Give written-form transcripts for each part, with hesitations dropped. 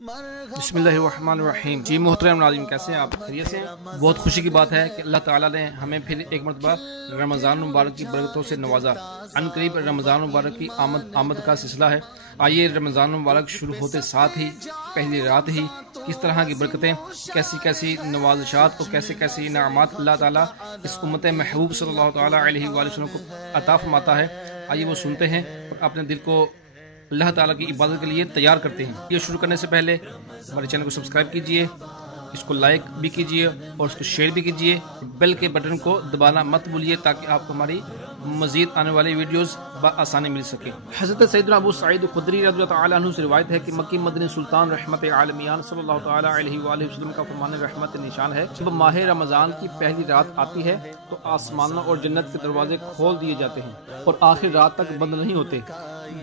بسم اللہ الرحمن الرحیم۔ جی محترم ناظرین، کیسے ہیں آپ؟ خیریت سے ہیں؟ بہت خوشی کی بات ہے کہ اللہ تعالیٰ نے ہمیں پھر ایک مرتبہ رمضان مبارک کی برکتوں سے نوازا۔ عن قریب رمضان مبارک کی آمد کا سلسلہ ہے۔ آئیے رمضان مبارک شروع ہوتے ساتھ ہی پہلی رات ہی کس طرح کی برکتیں، کیسی نوازشات اور کیسے انعامات اللہ تعالیٰ اس امت محبوب صلی اللہ تعالیٰ علیہ وآلہ وسلم کو عطا فرماتا ہے، آئیے وہ سنتے ہیں اور اپنے دل کو اللہ تعالیٰ کی عبادت کے لیے تیار کرتے ہیں۔ یہ شروع کرنے سے پہلے ہمارے چینل کو سبسکرائب کیجئے، اس کو لائک بھی کیجئے اور اس کو شیئر بھی کیجئے، بیل کے بٹن کو دبانا مت بھولیے تاکہ آپ کو ہماری مزید آنے والی ویڈیوز بآسانی مل سکے۔ حضرت سیدنا ابو سعید خدری رضی اللہ تعالیٰ عنہ سے روایت ہے کہ مکی مدنی سلطان رحمت عالمیان صلی اللہ تعالیٰ علیہ وآلہ وسلم کا فرمان رحمت نشان ہے، جب ماہ رمضان کی پہلی رات آتی ہے تو آسمانوں اور جنت کے دروازے کھول دیے جاتے ہیں اور آخر رات تک بند نہیں ہوتے۔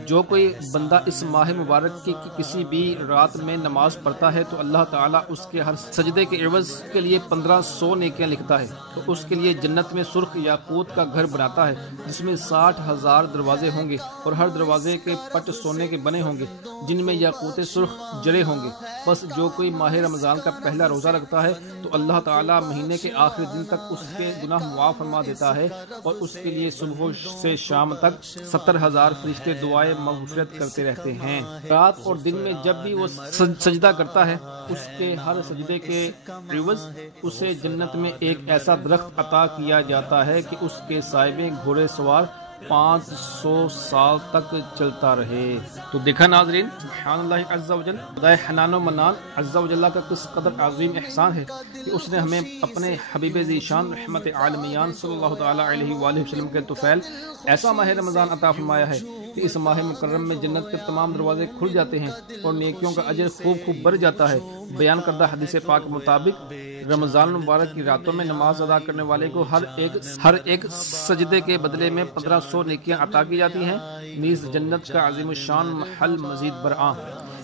جو کوئی بندہ اس ماہ مبارک کی کسی بھی رات میں نماز پڑھتا ہے تو اللہ تعالیٰ اس کے ہر سجدے کے عوض کے لیے 1500 نیکیاں لکھتا ہے، تو اس کے لیے جنت میں سرخ یاقوت کا گھر بناتا ہے جس میں 60,000 دروازے ہوں گے اور ہر دروازے کے پٹ سونے کے بنے ہوں گے جن میں یاقوت سرخ جڑے ہوں گے۔ بس جو کوئی ماہ رمضان کا پہلا روزہ رکھتا ہے تو اللہ تعالیٰ مہینے کے آخری دن تک اس کے گناہ معاف فرما دیتا ہے اور اس کے لیے صبح سے شام تک 70,000 فرشتے دعائیں مغفرت کرتے رہتے ہیں۔ رات اور دن میں جب بھی وہ سجدہ کرتا ہے اس کے ہر سجدے کے عوض اسے جنت میں ایک ایسا درخت عطا کیا جاتا ہے کہ اس کے سائے میں گھوڑے سوار 500 سال تک چلتا رہے۔ تو دیکھا ناظرین، سبحان اللہ عز و جل، خدائے حنان و منان عز و جل کا کس قدر عظیم احسان ہے کہ اس نے ہمیں اپنے حبیب ذیشان رحمت عالمیان صلی اللہ تعالیٰ علیہ وآلہ وسلم کے طفیل ایسا ماہ رمضان عطا فرمایا ہے کہ اس ماہ مکرم میں جنت کے تمام دروازے کھل جاتے ہیں اور نیکیوں کا اجر خوب بڑھ جاتا ہے۔ بیان کردہ حدیث پاک مطابق رمضان مبارک کی راتوں میں نماز ادا کرنے والے کو ہر ایک سجدے کے بدلے میں 1500 نیکیاں عطا کی جاتی ہیں، نیز جنت کا عظیم الشان محل مزید برآں۔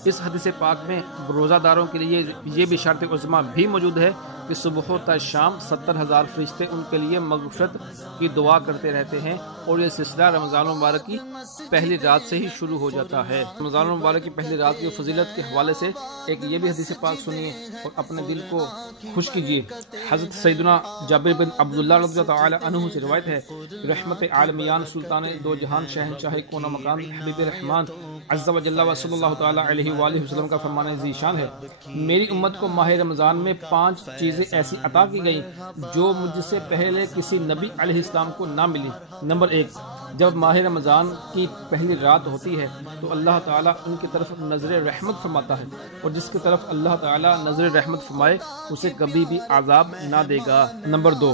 اس حدیث پاک میں روزہ داروں کے لیے یہ بھی شرط عظمیٰ بھی موجود ہے کہ صبح تا شام 70,000 فرشتے ان کے لیے مغفرت کی دعا کرتے رہتے ہیں اور یہ سلسلہ رمضان مبارک کی پہلی رات سے ہی شروع ہو جاتا ہے۔ رمضان مبارک کی پہلی رات کی فضیلت کے حوالے سے ایک یہ بھی حدیث پاک سنیے اور اپنے دل کو خوش کیجیے۔ حضرت سیدنا جابر بن عبداللہ رضی اللہ تعالی عنہ سے روایت ہے کہ رحمت عالمیان سلطان دو جہان شہنشاہ کون و مکان حبیب رحمان عز و جل و صلی اللہ تعالی علیہ وآلہ وسلم کا فرمان ذیشان ہے، میری امت کو ماہ رمضان میں 5 چیزیں ایسی عطا کی گئیں جو مجھ سے پہلے کسی نبی علیہ السلام کو نہ ملی۔ نمبر 1، جب ماہ رمضان کی پہلی رات ہوتی ہے تو اللہ تعالیٰ ان کی طرف نظر رحمت فرماتا ہے اور جس کی طرف اللہ تعالیٰ نظر رحمت فرمائے اسے کبھی بھی عذاب نہ دے گا۔ نمبر 2،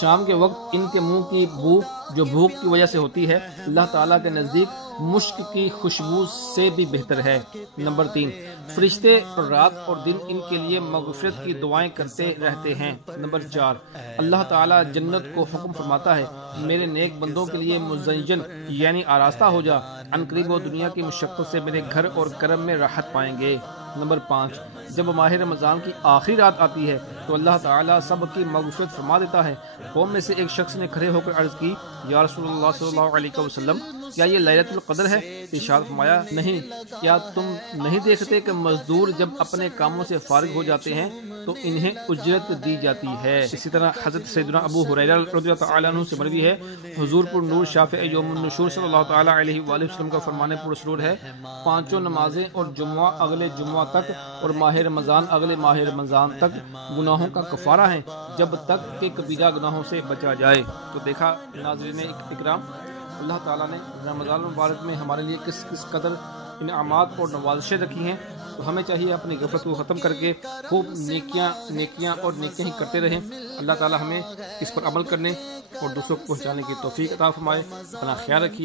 شام کے وقت ان کے منہ کی بو جو بھوک کی وجہ سے ہوتی ہے اللہ تعالیٰ کے نزدیک مشک کی خوشبو سے بھی بہتر ہے۔ نمبر 3، فرشتے رات اور دن ان کے لیے مغفرت کی دعائیں کرتے رہتے ہیں۔ نمبر 4، اللہ تعالیٰ جنت کو حکم فرماتا ہے میرے نیک بندوں کے لیے مزین یعنی آراستہ ہو جا، ان قریب وہ دنیا کی مشقت سے میرے گھر اور کرم میں راحت پائیں گے۔ نمبر 5، جب ماہ رمضان کی آخری رات آتی ہے تو اللہ تعالیٰ سب کی مغفرت فرما دیتا ہے۔ قوم میں سے ایک شخص نے کھڑے ہو کر عرض کی، یا رسول اللہ صلی اللہ علیہ وسلم، کیا یہ لیلۃ القدر ہے؟ ارشاد فرمایا، نہیں، کیا تم نہیں دیکھتے کہ مزدور جب اپنے کاموں سے فارغ ہو جاتے ہیں تو انہیں اجرت دی جاتی ہے۔ اسی طرح حضرت سیدنا ابو ہریرہ رضی اللہ تعالیٰ عنہ سے مروی ہے، حضور پر نور شافع یوم النشور صلی اللہ تعالیٰ علیہ وآلہ وسلم کا فرمان پرسرور ہے، 5 نمازیں اور جمعہ اگلے جمعہ تک اور ماہ رمضان اگلے ماہ رمضان تک گناہوں کا کفارہ ہیں جب تک کہ کبیرہ گناہوں سے بچا جائے۔ تو دیکھا ناظرین اکرام، اللہ تعالیٰ نے رمضان مبارک میں ہمارے لیے کس قدر انعامات اور نوازشیں رکھی ہیں، تو ہمیں چاہیے اپنی غفلت کو ختم کر کے خوب نیکیاں ہی کرتے رہیں۔ اللہ تعالیٰ ہمیں اس پر عمل کرنے اور دوسروں کو پہنچانے کی توفیق عطا فرمائے۔ اپنا خیال رکھیے۔